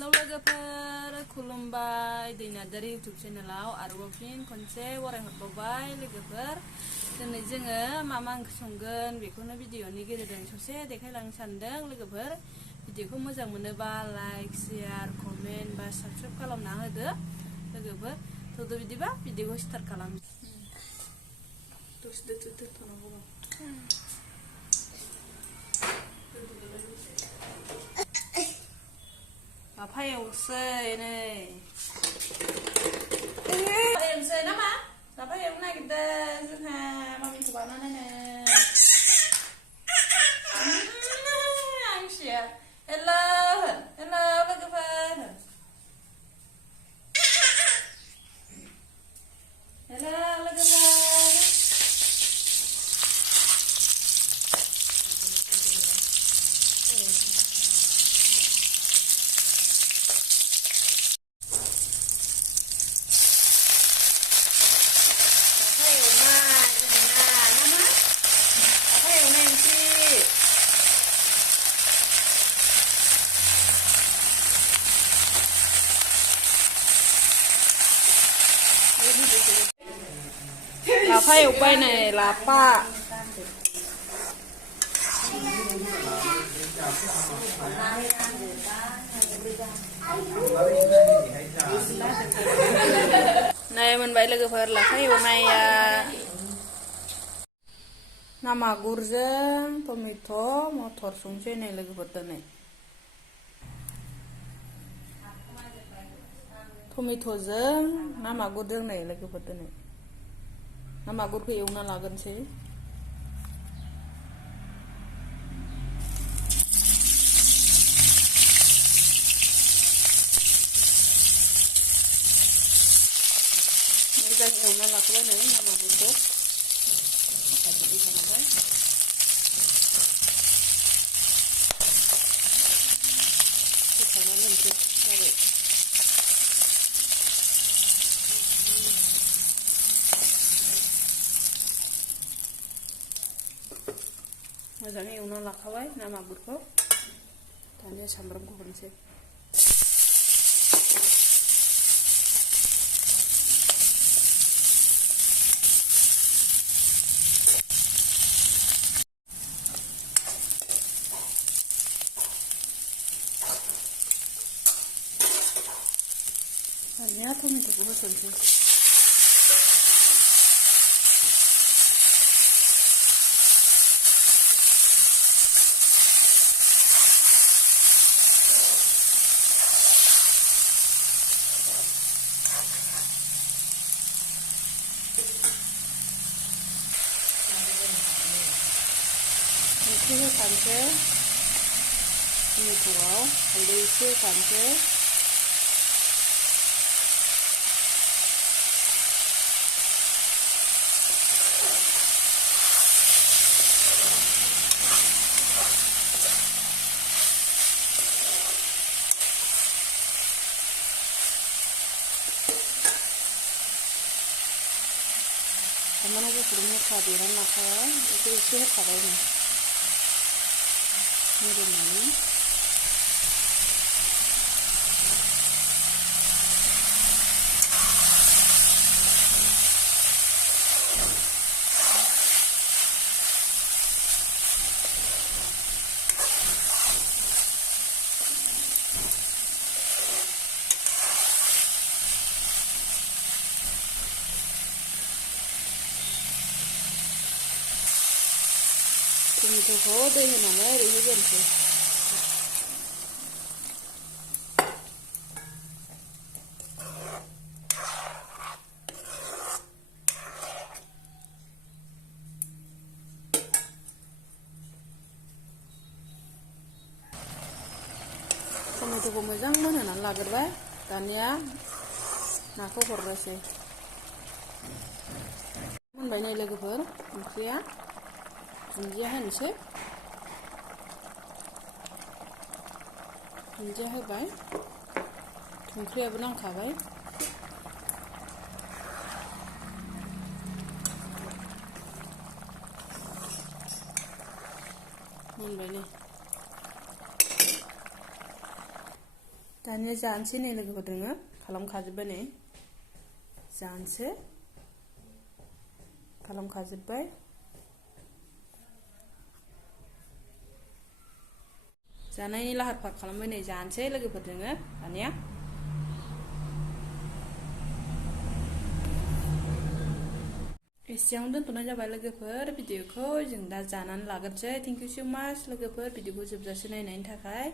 Hello logoफोर खुलुमबाय दै नार्जारी YouTube चेनेलाव आरोबाव फिन खनसे बरायहरबावबाय लोगोफोर दिनै जोङो मा ओंख्रि संगोन बेखौनो भिडिअनि गेजेरजों ससे देखायलांनो सानदों लोगोफोर भिडिअखौ मोजां मोनोबा लाइक शेयार कमेन्ट बा साबस्क्राइब खालामना होदो लोगोफोर थौदो बिदिबा भिडिअखौ स्टार्ट खालामसै दसे दोनथ'नांगौ Apa yang usai nih? Apa yang usai nama? Apa yang nak kita suka mami suka mana nih? Aisyah, hello, hello logoफोर, hello logoफोर. Lapa yuk bay nih, lapa. Này mình bay logoफोर lapa yuk nay ya. Na magur jwng tomato motor संसै nih logoफोर दिनै. Tomato jwng na magur jwng nih logoफोर दिनै. Na magurखौ एवना लागोनसै मोजां एवना लाखाबाय नै ना magurखौ माखासे खालामबाय होखांनानै दोनसै जाबाय मोजाङै एवना लाखाबाय ना मागुरखौ दानिया सामब्रामखौ हरनोसै दानिया टमेट'खौ होसनसै संख्रि होखानोसै टमेट'आव हालदै एसे होखानोसै सामब्राम गुफुर मस्ला देनानै लाखाबाय बेखौ एसे होखाबाय नै मोदोमनानै टमेट'खौ दै होनानै ओरै होग्रोनोसै टमेट'खौ मोजां मोनहोनानै लाग्रोबाय दानिया नाखौ हरनोसै मोनबाय नै लोगोफोर ओंख्रिया दुन्दिया होनोसै दुन्दिया होबाय संख्रियाबो नांखाबाय मोनबाय नै दानिया जानोसै नै लोगोफोर दोङो खालामखाजोब्बाय नै जानोसै खालामखाजोब्बाय जानायनि लाहार फाहार खालामबाय नै जानोसै लोगोफोर दोङो दानिया एसेयावनो दोनथ'नाय जाबाय लोगोफोर भिडिअखौ जों दा जानानै लागोनसै थेंक इउ सो माच लोगोफोर भिडिअखौ जोबजासे नायनायनि थाखाय